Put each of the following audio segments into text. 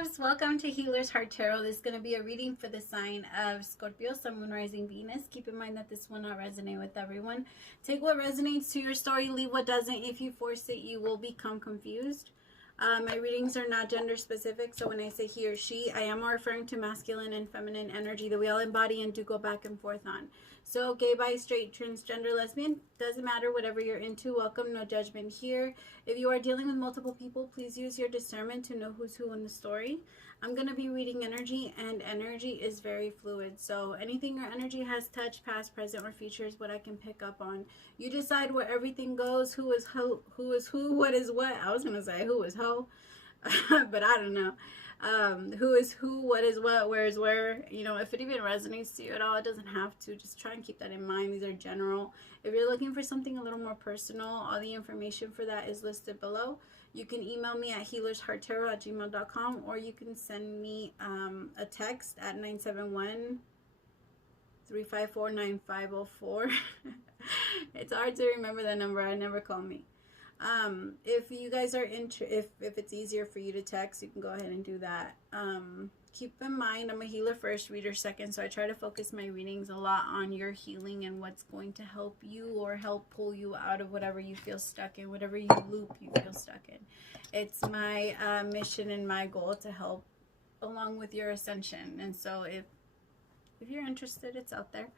loves, welcome to Healer's Heart Tarot. This is going to be a reading for the sign of Scorpio, Sun, Moon, Rising, Venus. Keep in mind that this will not resonate with everyone. Take what resonates to your story, leave what doesn't. If you force it, you will become confused. My readings are not gender specific, so when I say he or she, I am referring to masculine and feminine energy that we all embody and do go back and forth on. So gay, bi, straight, transgender, lesbian, doesn't matter, whatever you're into, welcome, no judgment here. If you are dealing with multiple people, please use your discernment to know who's who in the story. I'm going to be reading energy, and energy is very fluid. So anything your energy has touched, past, present, or future is what I can pick up on. You decide where everything goes, who is who, what is what. I was going to say who is ho, but I don't know. Who is who, what is what, where is where. You know, if it even resonates to you at all, it doesn't have to. Just try and keep that in mind. These are general. If you're looking for something a little more personal, all the information for that is listed below. You can email me at HealersHeartTarot@gmail.com, or you can send me a text at 971-354-9504. It's hard to remember that number. I never call me. If you guys are if it's easier for you to text, you can go ahead and do that. Keep in mind, I'm a healer first, reader second, so I try to focus my readings a lot on your healing and what's going to help you or help pull you out of whatever you feel stuck in, whatever loop you feel stuck in. It's my mission and my goal to help along with your ascension. And so if you're interested, it's out there.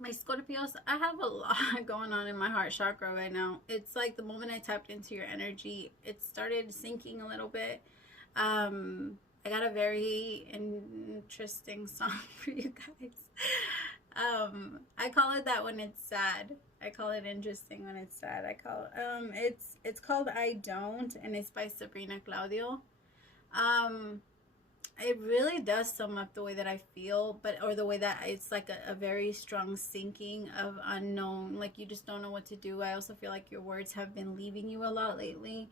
My Scorpios, I have a lot going on in my heart chakra right now. It's like the moment I tapped into your energy, it started sinking a little bit. I got a very interesting song for you guys. I call it that when it's sad. I call it interesting when it's sad. I call it, it's called I Don't, and it's by Sabrina Claudio. It really does sum up the way that I feel, or the way that it's like a very strong sinking of unknown, like you just don't know what to do. I also feel like your words have been leaving you a lot lately.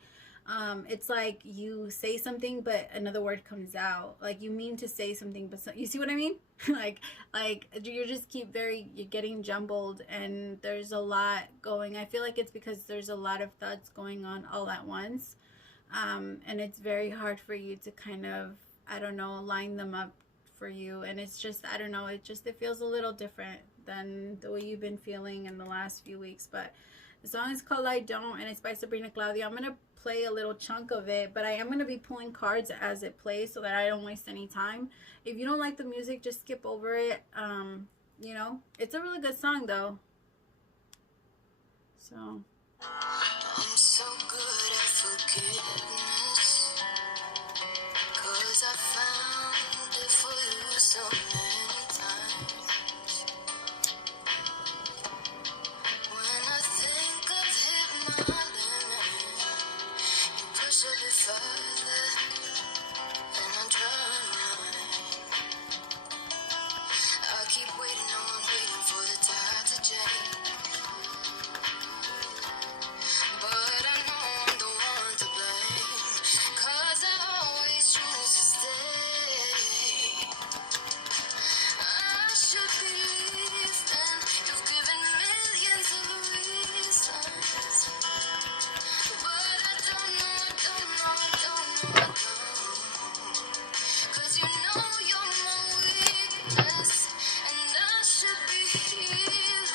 It's like you say something, but another word comes out. Like you mean to say something, but you see what I mean? like you just you're getting jumbled, and there's a lot going. I feel like it's because there's a lot of thoughts going on all at once. And it's very hard for you to kind of, I don't know, line them up for you. And it's just, I don't know, it feels a little different than the way you've been feeling in the last few weeks. But the song is called I Don't, and it's by Sabrina Claudio. I'm going to play a little chunk of it, but I am going to be pulling cards as it plays so that I don't waste any time. If you don't like the music, just skip over it. You know, it's a really good song though. So I'm so good at forgiveness, 'cause I found it for you so many times. When I think I've hit my limit, you push a bit further, and I'm trying. I keep waiting, no, I'm waiting for the tide to change. But I know I'm the one to blame, 'cause I always choose to stay. I should be leaving, you've given millions of reasons, but I don't know, 'cause you know you're my weakness, and I should be healing,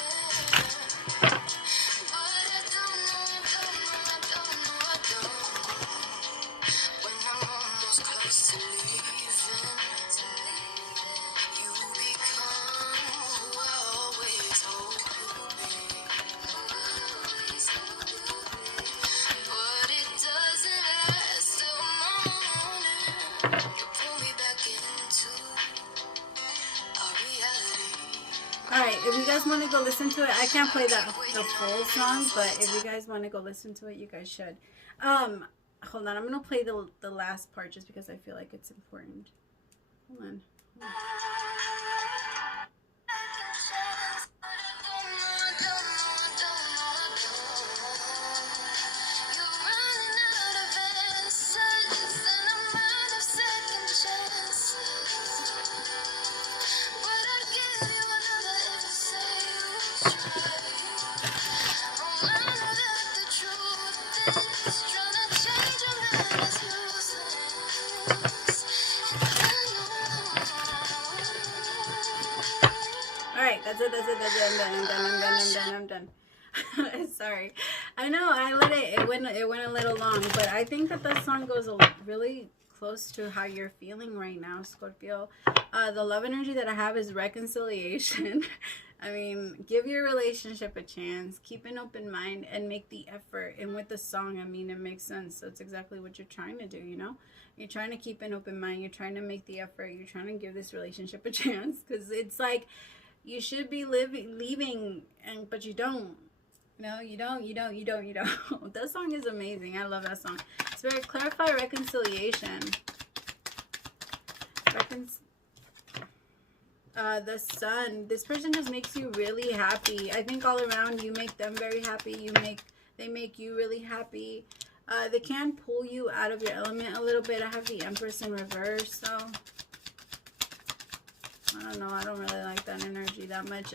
but I don't know, when I'm almost close to leaving, you become who I always hope you'll be. But it doesn't last till morning. You pull me back into our reality. Alright, if you guys want to go listen to it, I can't play the full song, but if you guys want to go listen to it, you guys should. Hold on, I'm going to play the last part just because I feel like it's important. Hold on. Trying to change a man as you say. I'm done. Sorry. I know I let it went a little long, but I think that song goes really close to how you're feeling right now, Scorpio. The love energy that I have is reconciliation. I mean, give your relationship a chance, keep an open mind, and make the effort. And with the song, I mean, it makes sense. That's exactly what you're trying to do, you know? You're trying to keep an open mind. You're trying to make the effort. You're trying to give this relationship a chance. Because it's like, you should be leaving, but you don't. No, you don't. That song is amazing. I love that song. It's very clarify reconciliation. The sun. This person just makes you really happy. I think all around you make them very happy. They make you really happy. They can pull you out of your element a little bit. I have the Empress in reverse, so I don't know. I don't really like that energy that much.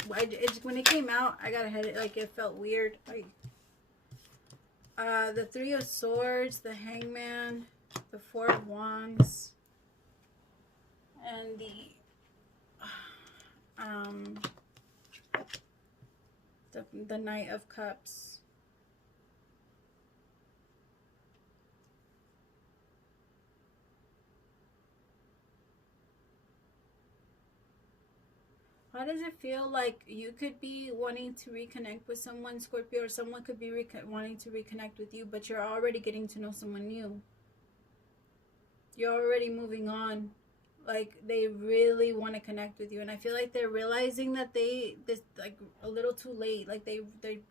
When it came out, I got a headache. Like, it felt weird. The Three of Swords, the Hangman, the Four of Wands, and the Knight of Cups. How does it feel like you could be wanting to reconnect with someone, Scorpio, or someone could be wanting to reconnect with you, but you're already getting to know someone new? You're already moving on. Like, they really want to connect with you, and I feel like they're realizing that this like a little too late. Like, they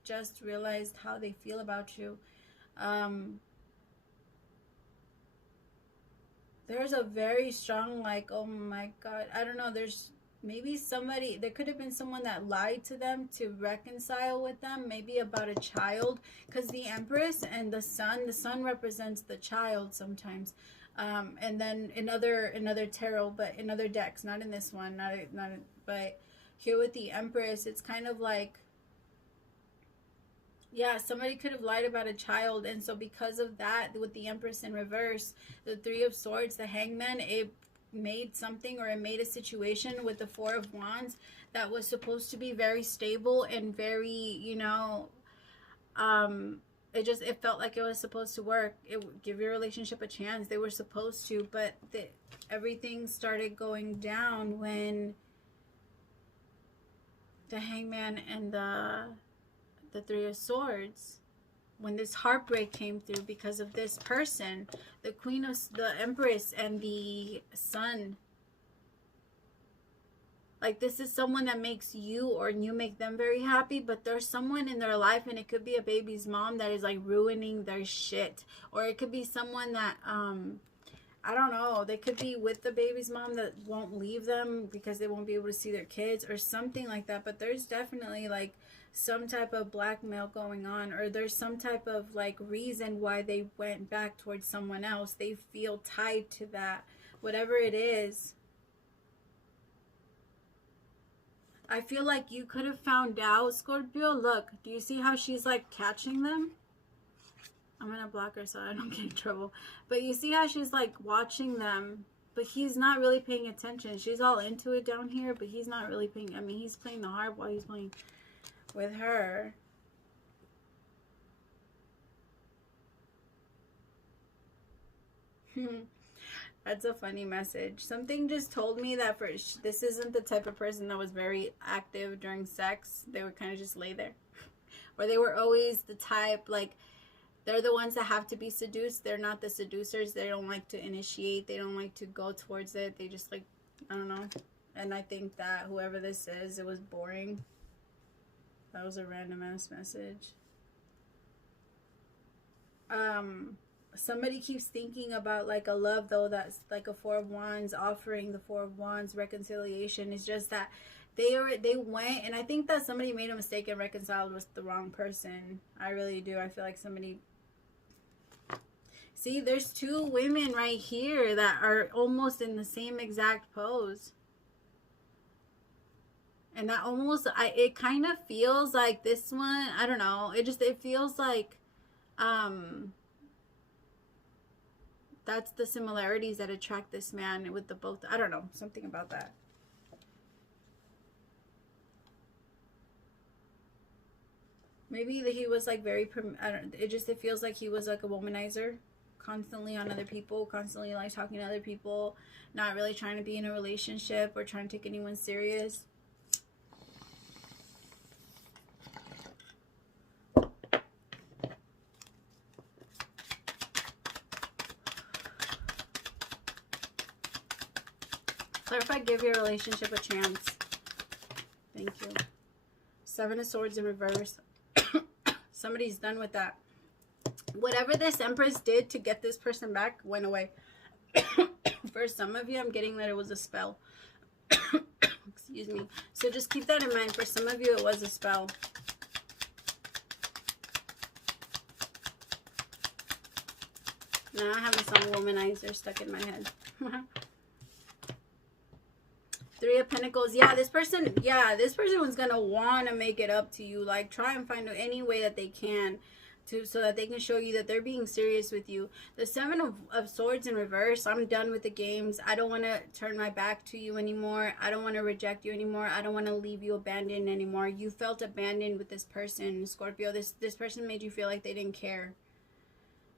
just realized how they feel about you. There's a very strong, like, oh my God, I don't know, there's maybe there could have been someone that lied to them to reconcile with them, maybe about a child, because the Empress and the sun represents the child sometimes. And then in other tarot, but in other decks, not in this one, but here with the Empress, it's kind of like, yeah, somebody could have lied about a child, and so because of that, with the Empress in reverse, the Three of Swords, the Hangman, it made something, or it made a situation with the Four of Wands that was supposed to be very stable and very, you know, it felt like it was supposed to work. It would give your relationship a chance. They were supposed to, but everything started going down when the Hangman and the Three of Swords, when this heartbreak came through because of this person, the Empress and the Sun. Like, this is someone that makes you, or you make them very happy, but there's someone in their life, and it could be a baby's mom that is like ruining their shit, or it could be someone that I don't know, they could be with the baby's mom that won't leave them because they won't be able to see their kids or something like that. But there's definitely like some type of blackmail going on, or there's some type of like reason why they went back towards someone else. They feel tied to that, whatever it is. I feel like you could have found out, Scorpio. Look, do you see how she's like catching them? I'm gonna block her so I don't get in trouble. But you see how she's like watching them, but he's not really paying attention. She's all into it down here, but he's not really paying. I mean, he's playing the harp while he's playing with her. That's a funny message. Something just told me that this isn't the type of person that was very active during sex. They would kind of just lay there. Or they were always the type, like, they're the ones that have to be seduced. They're not the seducers. They don't like to initiate. They don't like to go towards it. They just, like, I don't know. And I think that whoever this is, it was boring. That was a random ass message. Somebody keeps thinking about like a love, though, that's like a Four of Wands, offering the Four of Wands reconciliation. It's just that they went, and I think that somebody made a mistake and reconciled with the wrong person. I really do. I feel like somebody, see, there's two women right here that are almost in the same exact pose. And that almost, it kind of feels like this one, I don't know, it feels like, that's the similarities that attract this man with the both. I don't know, something about that. Maybe that he was like very, I don't, it feels like he was like a womanizer, constantly on other people, constantly like talking to other people, not really trying to be in a relationship or trying to take anyone serious. Clarify, give your relationship a chance. Thank you. 7 of Swords in reverse. Somebody's done with that. Whatever this Empress did to get this person back went away. For some of you, I'm getting that it was a spell. Excuse me. So just keep that in mind. For some of you, it was a spell. Now I have the song Womanizer stuck in my head. 3 of Pentacles. Yeah, this person was gonna want to make it up to you. Like, try and find any way that they can so that they can show you that they're being serious with you. The 7 of Swords in reverse. I'm done with the games. I don't want to turn my back to you anymore. I don't want to reject you anymore. I don't want to leave you abandoned anymore. You felt abandoned with this person, Scorpio. This person made you feel like they didn't care.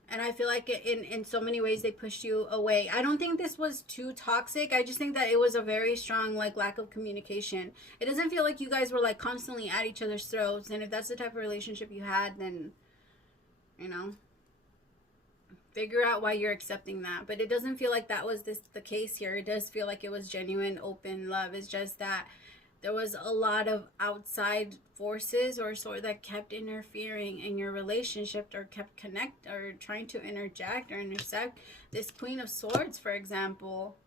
And I feel like in so many ways they pushed you away. I don't think this was too toxic. I just think that it was a very strong like lack of communication. It doesn't feel like you guys were like constantly at each other's throats. And if that's the type of relationship you had, then, you know, figure out why you're accepting that. But it doesn't feel like that was the case here. It does feel like it was genuine, open love. It's just that there was a lot of outside forces or sort that kept interfering in your relationship, or kept or trying to interject or intersect. This Queen of Swords, for example.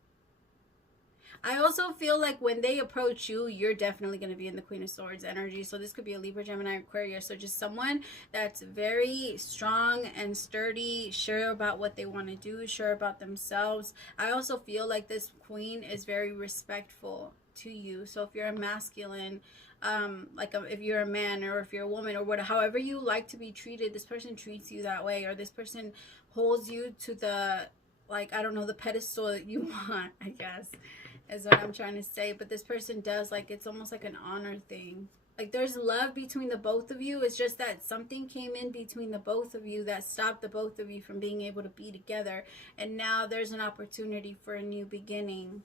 I also feel like when they approach you, you're definitely going to be in the Queen of Swords energy. So this could be a Libra, Gemini, Aquarius. So just someone that's very strong and sturdy, sure about what they want to do, sure about themselves. I also feel like this Queen is very respectful to you. So if you're a masculine, if you're a man, or if you're a woman, or whatever, however you like to be treated, this person treats you that way, or this person holds you to the, like, I don't know, the pedestal that you want, I guess, is what I'm trying to say. But this person does, like, it's almost like an honor thing. Like, there's love between the both of you. It's just that something came in between the both of you that stopped the both of you from being able to be together. And now there's an opportunity for a new beginning.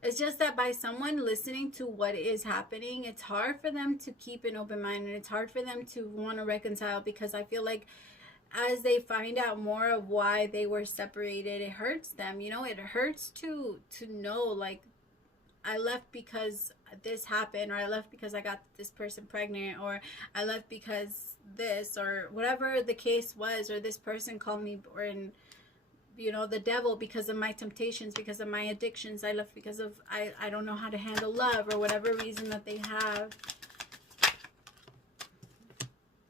It's just that by someone listening to what is happening, it's hard for them to keep an open mind, and it's hard for them to want to reconcile, because I feel like as they find out more of why they were separated, it hurts them. You know, it hurts to know, like, I left because this happened, or I left because I got this person pregnant, or I left because this, or whatever the case was, or this person called me, or in, you know, the devil because of my temptations, because of my addictions. I left because of I don't know how to handle love, or whatever reason that they have.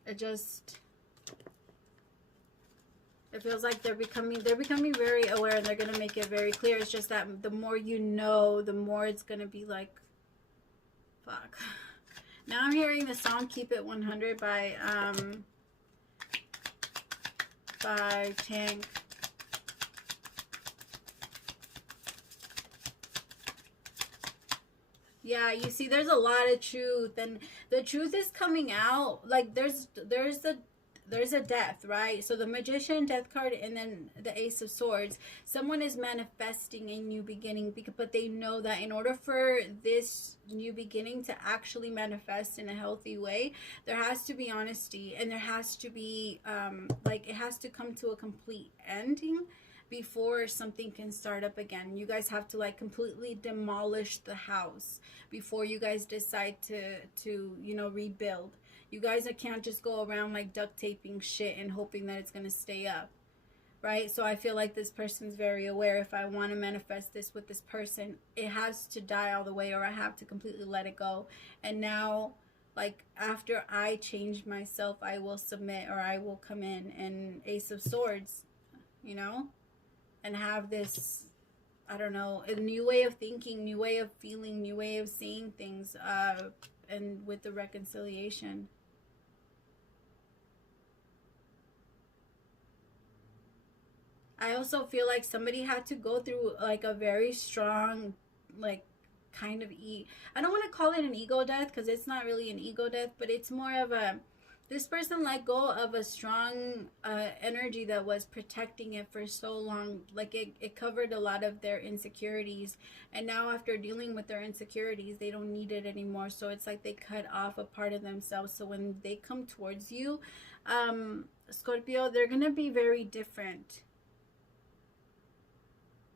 It feels like they're becoming very aware, and they're going to make it very clear. It's just that the more you know, the more it's going to be like, fuck. Now I'm hearing the song Keep It 100 by Tank. Yeah, you see, there's a lot of truth, and the truth is coming out. Like, there's a death, right? So the Magician, Death card, and then the Ace of Swords. Someone is manifesting a new beginning, but they know that in order for this new beginning to actually manifest in a healthy way, there has to be honesty, and there has to be it has to come to a complete ending before something can start up again. You guys have to, like, completely demolish the house before you guys decide to you know, rebuild. You guys can't just go around like duct taping shit and hoping that it's gonna stay up, right? So I feel like this person's very aware. If I want to manifest this with this person, it has to die all the way, or I have to completely let it go. And now, like, after I change myself, I will submit, or I will come in and Ace of Swords, you know, and have this, I don't know, a new way of thinking, new way of feeling, new way of seeing things, and with the reconciliation. I also feel like somebody had to go through like a very strong, like, kind of I don't want to call it an ego death, because it's not really an ego death, but it's more of a, this person let go of a strong energy that was protecting it for so long. Like it covered a lot of their insecurities, and now after dealing with their insecurities, they don't need it anymore. So it's like they cut off a part of themselves. So when they come towards you, Scorpio, they're gonna be very different.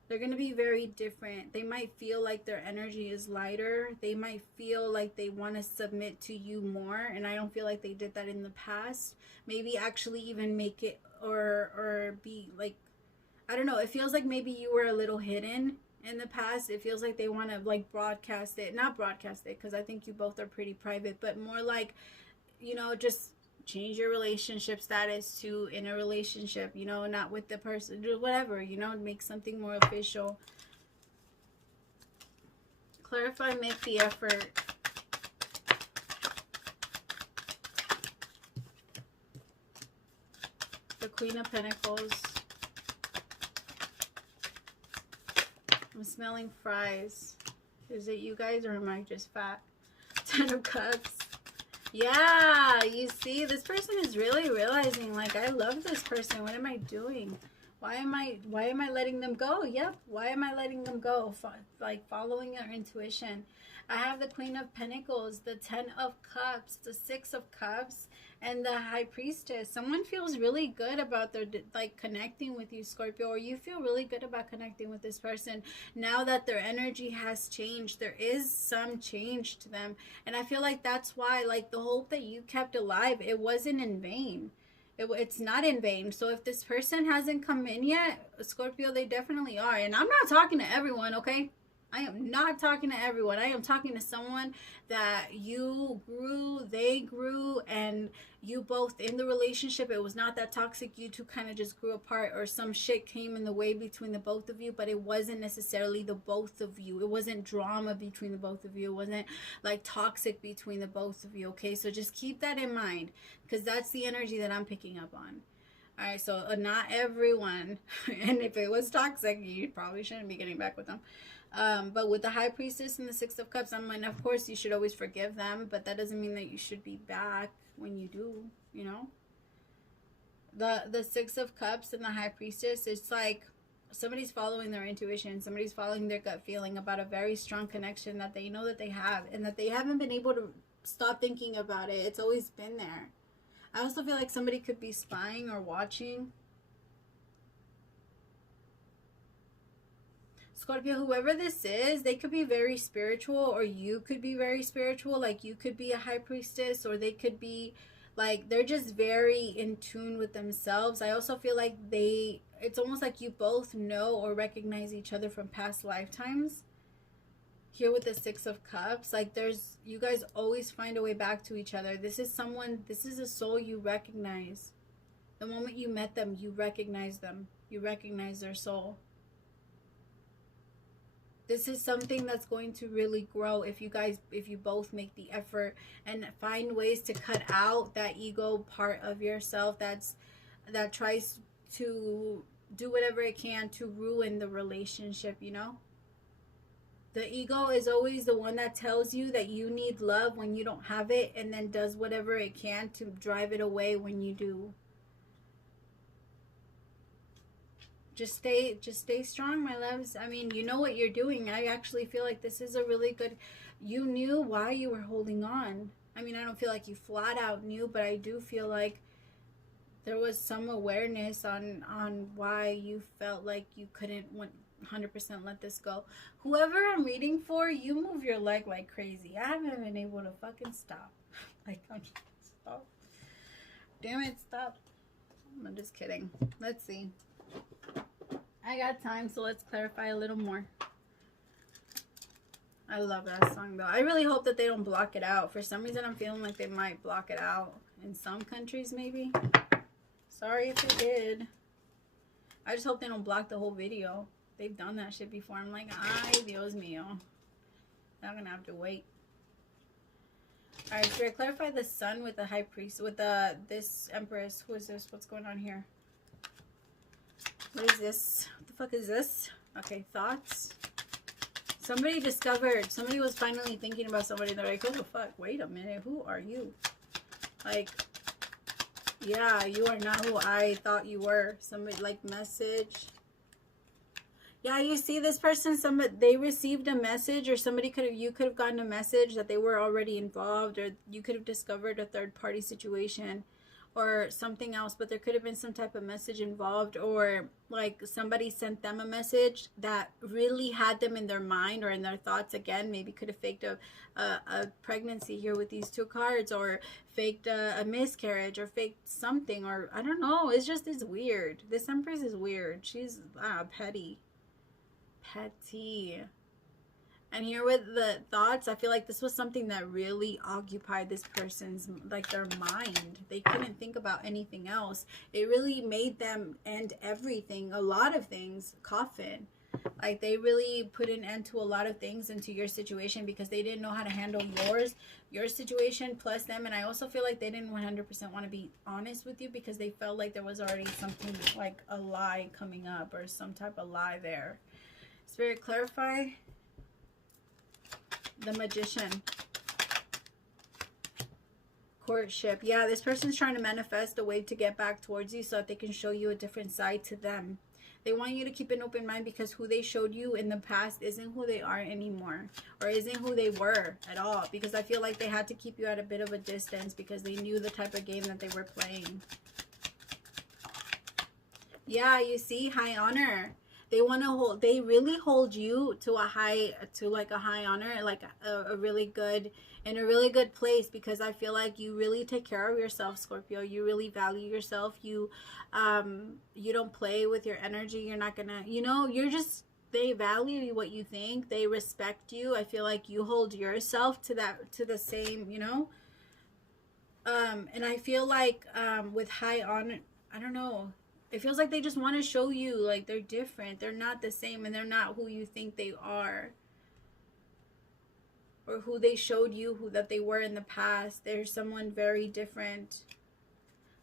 They're going to be very different. They might feel like their energy is lighter. They might feel like they want to submit to you more. And I don't feel like they did that in the past. Maybe actually even make it or be like, I don't know. It feels like maybe you were a little hidden in the past. It feels like they want to like broadcast it. Not broadcast it, because I think you both are pretty private. But more like, you know, just change your relationship status to in a relationship, you know, not with the person, whatever, you know, make something more official. Clarify, make the effort. The Queen of Pentacles. I'm smelling fries. Is it you guys, or am I just fat? Ten of Cups. Yeah, you see, this person is really realizing, like, I love this person. What am I doing? Why am I letting them go? Yep. Why am I letting them go? Like, following your intuition. I have the Queen of Pentacles, the Ten of Cups, the Six of Cups, and the High Priestess. Someone feels really good about their, like, connecting with you, Scorpio, or you feel really good about connecting with this person. Now that their energy has changed, there is some change to them. And I feel like that's why, like, the hope that you kept alive, it wasn't in vain. It's not in vain. So if this person hasn't come in yet, Scorpio, they definitely are. And I'm not talking to everyone, okay? I am not talking to everyone. I am talking to someone that you grew, they grew, and you both in the relationship, it was not that toxic. You two kind of just grew apart, or some shit came in the way between the both of you, but it wasn't necessarily the both of you. It wasn't drama between the both of you. It wasn't like toxic between the both of you, okay? So just keep that in mind, because that's the energy that I'm picking up on. All right, so not everyone, and if it was toxic, you probably shouldn't be getting back with them. But with the High Priestess and the Six of Cups, I mean, of course, you should always forgive them, but that doesn't mean that you should be back when you do, you know? The Six of Cups and the High Priestess, it's like somebody's following their intuition. Somebody's following their gut feeling about a very strong connection that they know that they have, and that they haven't been able to stop thinking about it. It's always been there. I also feel like somebody could be spying or watching. Scorpio, whoever this is, they could be very spiritual, or you could be very spiritual. Like, you could be a High Priestess, or they could be, like, they're just very in tune with themselves. I also feel like it's almost like you both know or recognize each other from past lifetimes. Here with the Six of Cups, like, you guys always find a way back to each other. This is a soul you recognize. The moment you met them, you recognize them. You recognize their soul. This is something that's going to really grow if you both make the effort and find ways to cut out that ego part of yourself that tries to do whatever it can to ruin the relationship, you know? The ego is always the one that tells you that you need love when you don't have it, and then does whatever it can to drive it away when you do. Just stay strong, my loves. I mean, you know what you're doing. I actually feel like this is a really good, you knew why you were holding on. I mean, I don't feel like you flat out knew, but I do feel like there was some awareness on why you felt like you couldn't 100% let this go. Whoever I'm reading for, you move your leg like crazy. I haven't been able to fucking stop. Like, stop. Damn it, stop. I'm just kidding. Let's see. I got time, so let's clarify a little more. I love that song, though. I really hope that they don't block it out. For some reason, I'm feeling like they might block it out. In some countries, maybe. Sorry if they did. I just hope they don't block the whole video. They've done that shit before. I'm like, ay, Dios mío. I'm gonna have to wait. Alright, so I clarify the sun with the High Priest, with this Empress. Who is this? What's going on here? What is this? What the fuck is this? Okay, thoughts. Somebody discovered, somebody was finally thinking about somebody. They're like, oh the fuck, wait a minute, who are you? Like, yeah, you are not who I thought you were. Somebody, like, message. Yeah, you see this person, they received a message, or you could have gotten a message that they were already involved, or you could have discovered a third party situation or something else, but there could have been some type of message involved, or like somebody sent them a message that really had them in their mind or in their thoughts. Again, maybe could have faked a pregnancy here with these 2 cards, or faked a miscarriage, or faked something, or I don't know. It's weird. This Empress is weird. She's petty. And here with the thoughts, I feel like this was something that really occupied this person's, like, their mind. They couldn't think about anything else. It really made them end everything, a lot of things, coffin. Like, they really put an end to a lot of things into your situation because they didn't know how to handle your situation plus them. And I also feel like they didn't 100% want to be honest with you because they felt like there was already something, like a lie coming up or some type of lie there. Spirit, clarify. The Magician. Courtship. Yeah, this person's trying to manifest a way to get back towards you so that they can show you a different side to them. They want you to keep an open mind because who they showed you in the past isn't who they are anymore, or isn't who they were at all, because I feel like they had to keep you at a bit of a distance because they knew the type of game that they were playing. Yeah, you see, high honor. They really hold you to a high honor, like a really good, in a really good place, because I feel like you really take care of yourself, Scorpio. You really value yourself. You don't play with your energy. You're not gonna, they value what you think. They respect you. I feel like you hold yourself to the same, and I feel like with high honor, I don't know. It feels like they just want to show you, like, they're different. They're not the same, and they're not who you think they are. Or who they showed you that they were in the past. They're someone very different.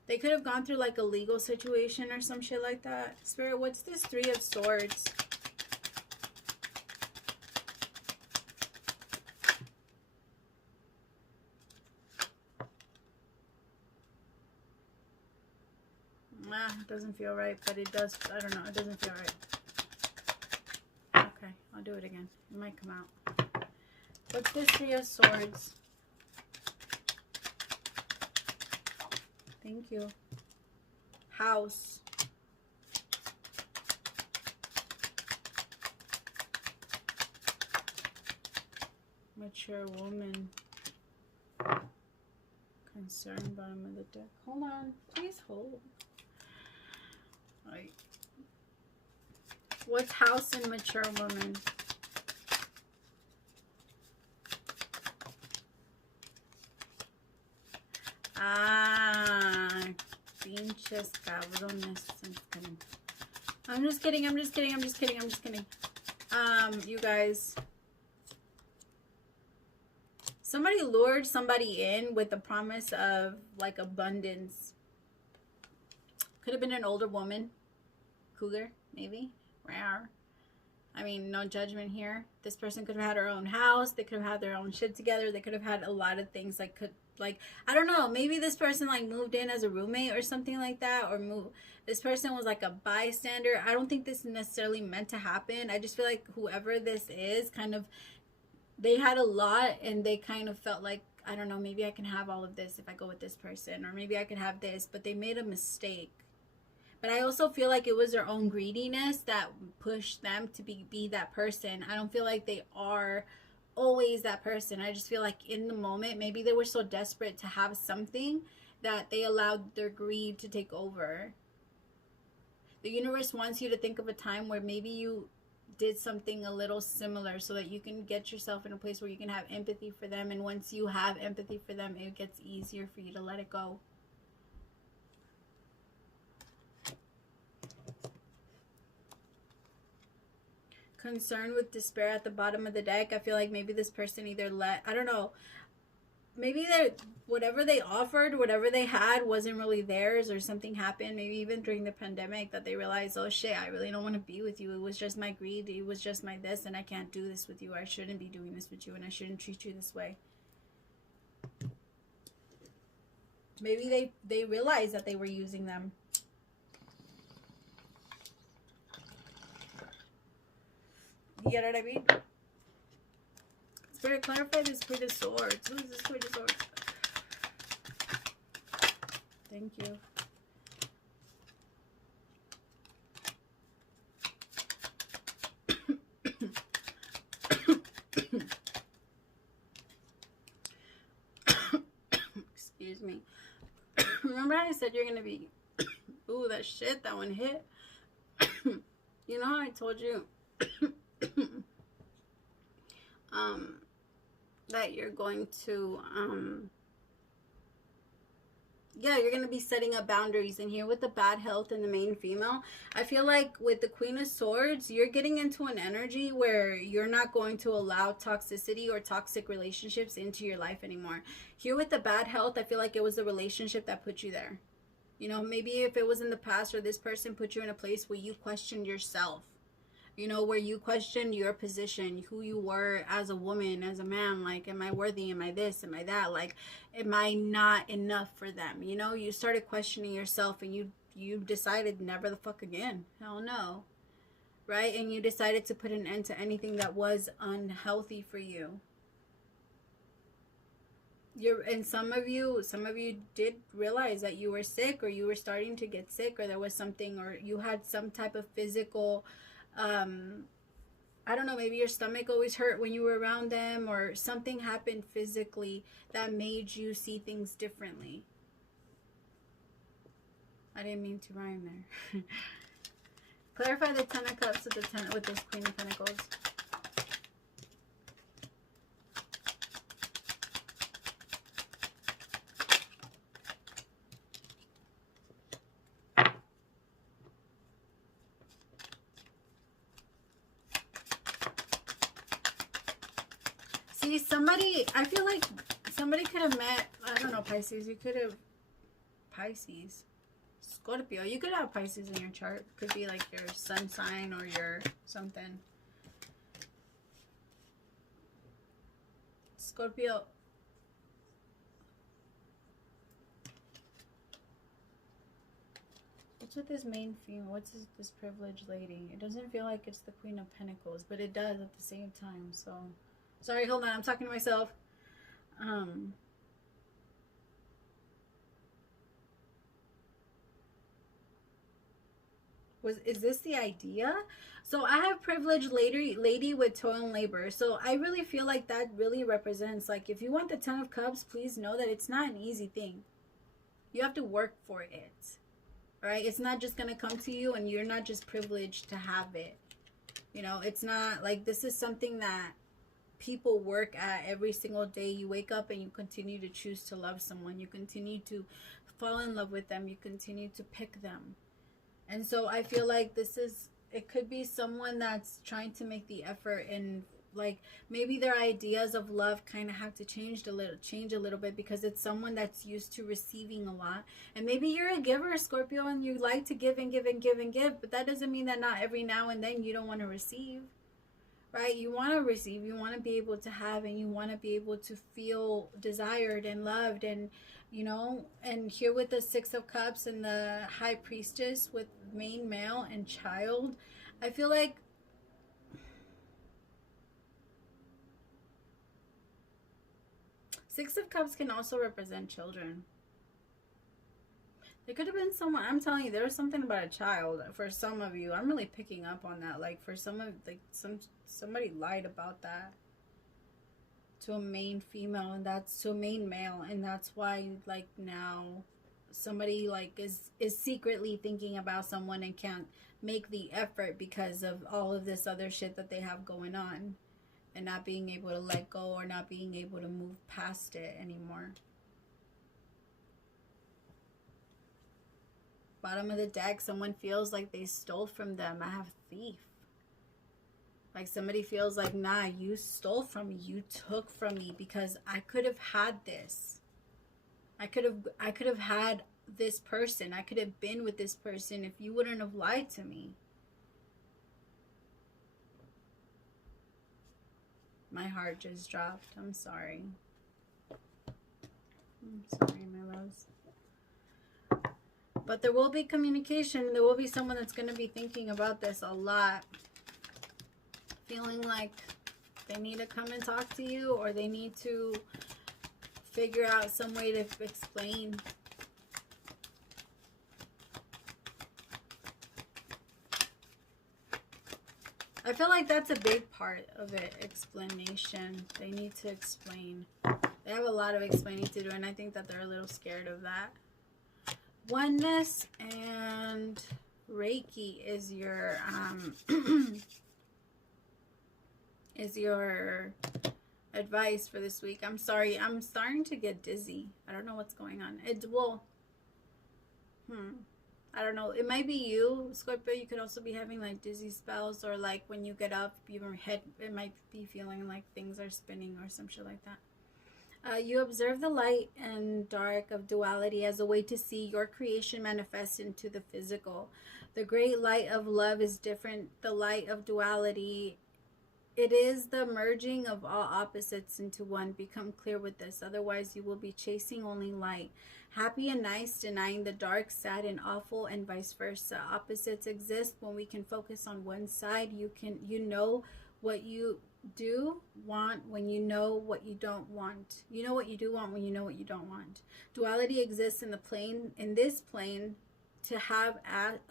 They could have gone through, like, a legal situation or some shit like that. Spirit, what's this 3 of Swords? It doesn't feel right, but it does. I don't know. It doesn't feel right. Okay, I'll do it again. It might come out. What's this 3 of Swords? Thank you. House. Mature woman. Concern, bottom of the deck. Hold on. Please hold. Right. What's house and mature woman? Pinches cabrones. I'm just kidding. You guys. Somebody lured somebody in with the promise of, like, abundance. Could have been an older woman. Cougar, maybe. Rare. I mean, no judgment here. This person could have had her own house. They could have had their own shit together. They could have had a lot of things that could, like, I don't know. Maybe this person, like, moved in as a roommate or something like that. Or this person was, like, a bystander. I don't think this is necessarily meant to happen. I just feel like whoever this is, kind of, they had a lot and they kind of felt like, I don't know, maybe I can have all of this if I go with this person. Or maybe I can have this. But they made a mistake. But I also feel like it was their own greediness that pushed them to be that person. I don't feel like they are always that person. I just feel like in the moment, maybe they were so desperate to have something that they allowed their greed to take over. The universe wants you to think of a time where maybe you did something a little similar so that you can get yourself in a place where you can have empathy for them. And once you have empathy for them, it gets easier for you to let it go. Concern with despair at the bottom of the deck. I feel like maybe this person either I don't know. maybe they're, whatever they offered, whatever they had wasn't really theirs, or something happened, maybe even during the pandemic, that they realized, oh shit, I really don't want to be with you. It was just my greed. It was just my this, and I can't do this with you. I shouldn't be doing this with you, and I shouldn't treat you this way. Maybe they realized that they were using them. You get what I mean? Spirit, clarify this Queen of Swords. Who is this Queen of Swords? Thank you. Excuse me. Remember how I said you're going to be... Ooh, that shit, that one hit. You know how I told you... that you're going to... yeah, you're going to be setting up boundaries. And here with the bad health and the main female, I feel like with the Queen of Swords, you're getting into an energy where you're not going to allow toxicity or toxic relationships into your life anymore. Here with the bad health, I feel like it was the relationship that put you there. You know, maybe if it was in the past, or this person put you in a place where you questioned yourself. You know, where you questioned your position, who you were as a woman, as a man. Like, am I worthy? Am I this? Am I that? Like, am I not enough for them? You know, you started questioning yourself, and you decided never the fuck again. Hell no. Right? And you decided to put an end to anything that was unhealthy for you. And some of you did realize that you were sick, or you were starting to get sick, or there was something, or you had some type of physical... I don't know, maybe your stomach always hurt when you were around them, or something happened physically that made you see things differently. I didn't mean to rhyme there. Clarify the Ten of Cups with this Queen of Pentacles. See, somebody, I feel like somebody could have met, I don't know, Pisces. You could have, Pisces, Scorpio. You could have Pisces in your chart. Could be like your sun sign or your something. Scorpio. What's with this main female? What's this privileged lady? It doesn't feel like it's the Queen of Pentacles, but it does at the same time, so... Sorry, hold on. I'm talking to myself. Is this the idea? So I have privileged lady with toil and labor. So I really feel like that really represents, like, if you want the Ten of Cups, please know that it's not an easy thing. You have to work for it. Right? It's not just going to come to you, and you're not just privileged to have it. You know, it's not like this is something that people work at every single day. You wake up and you continue to choose to love someone. You continue to fall in love with them. You continue to pick them. And so I feel like it could be someone that's trying to make the effort, and like maybe their ideas of love kind of have to change a little bit, because it's someone that's used to receiving a lot. And maybe you're a giver, Scorpio, and you like to give and give and give and give, but that doesn't mean that not every now and then you don't want to receive. Right? You want to receive, you want to be able to have, and you want to be able to feel desired and loved, and you know. And here with the Six of Cups and the High Priestess with main male and child, I feel like Six of Cups can also represent children. It could have been someone, I'm telling you, there was something about a child for some of you. I'm really picking up on that. Like for some of, like somebody lied about that to a main female, and that's to a main male, and that's why like now somebody like is secretly thinking about someone and can't make the effort because of all of this other shit that they have going on, and not being able to let go, or not being able to move past it anymore. Bottom of the deck, someone feels like they stole from them. I have thief. Like somebody feels like, nah, you stole from me, you took from me, because I could have had this. I could have had this person. I could have been with this person if you wouldn't have lied to me. My heart just dropped. I'm sorry. I'm sorry, my loves. But there will be communication. There will be someone that's going to be thinking about this a lot. Feeling like they need to come and talk to you, or they need to figure out some way to explain. I feel like that's a big part of it, explanation. They need to explain. They have a lot of explaining to do, and I think that they're a little scared of that. Oneness and Reiki is your is your advice for this week. I'm sorry, I'm starting to get dizzy. I don't know what's going on. It will I don't know. It might be you, Scorpio. You could also be having like dizzy spells, or like when you get up, your head, it might be feeling like things are spinning or some shit like that. You observe the light and dark of duality as a way to see your creation manifest into the physical. The great light of love is different. The light of duality, it is the merging of all opposites into one. Become clear with this. Otherwise, you will be chasing only light. Happy and nice, denying the dark, sad and awful, and vice versa. Opposites exist when we can focus on one side. You know what you do want when you know what you don't want. You know what you do want when you know what you don't want. Duality exists in this plane to have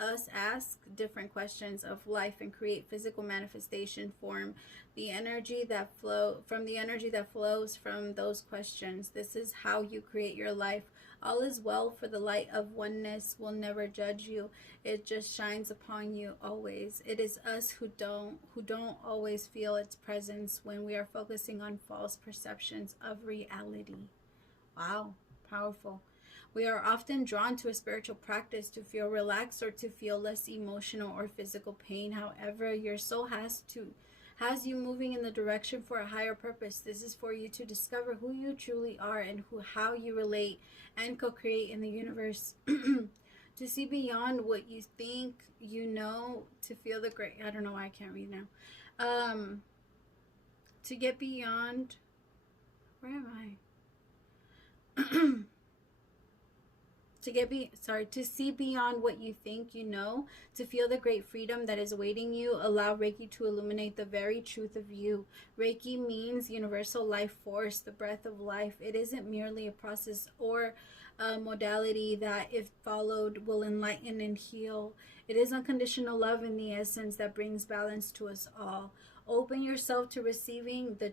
us ask different questions of life and create physical manifestation from the energy that flows from those questions. This is how you create your life. All is well, for the light of oneness will never judge you. It just shines upon you always. It is us who don't always feel its presence when we are focusing on false perceptions of reality. Wow, powerful. We are often drawn to a spiritual practice to feel relaxed or to feel less emotional or physical pain. However, your soul has you moving in the direction for a higher purpose. This is for you to discover who you truly are and how you relate and co-create in the universe. To see beyond what you think you know, to feel the great, I don't know why I can't read now. To get beyond, where am I? To see beyond what you think you know, to feel the great freedom that is awaiting you. Allow Reiki to illuminate the very truth of you. Reiki means universal life force, the breath of life. It isn't merely a process or a modality that, if followed, will enlighten and heal. It is unconditional love in the essence that brings balance to us all. Open yourself to receiving the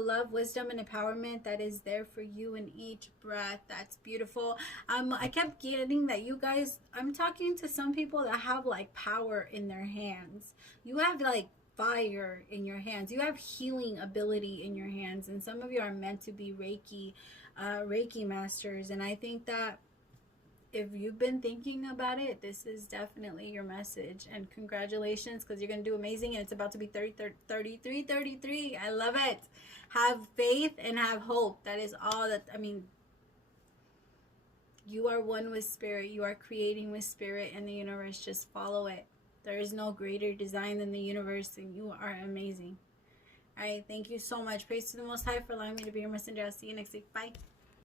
love, wisdom, and empowerment that is there for you in each breath. That's beautiful. I kept getting that, you guys, I'm talking to some people that have like power in their hands. You have like fire in your hands. You have healing ability in your hands, and some of you are meant to be Reiki masters. And I think that if you've been thinking about it, this is definitely your message. And congratulations, because you're going to do amazing. And it's about to be 33. I love it. Have faith and have hope. That is all that, I mean, you are one with spirit. You are creating with spirit and the universe. Just follow it. There is no greater design than the universe, and you are amazing. All right. Thank you so much. Praise to the Most High for allowing me to be your messenger. I'll see you next week. Bye.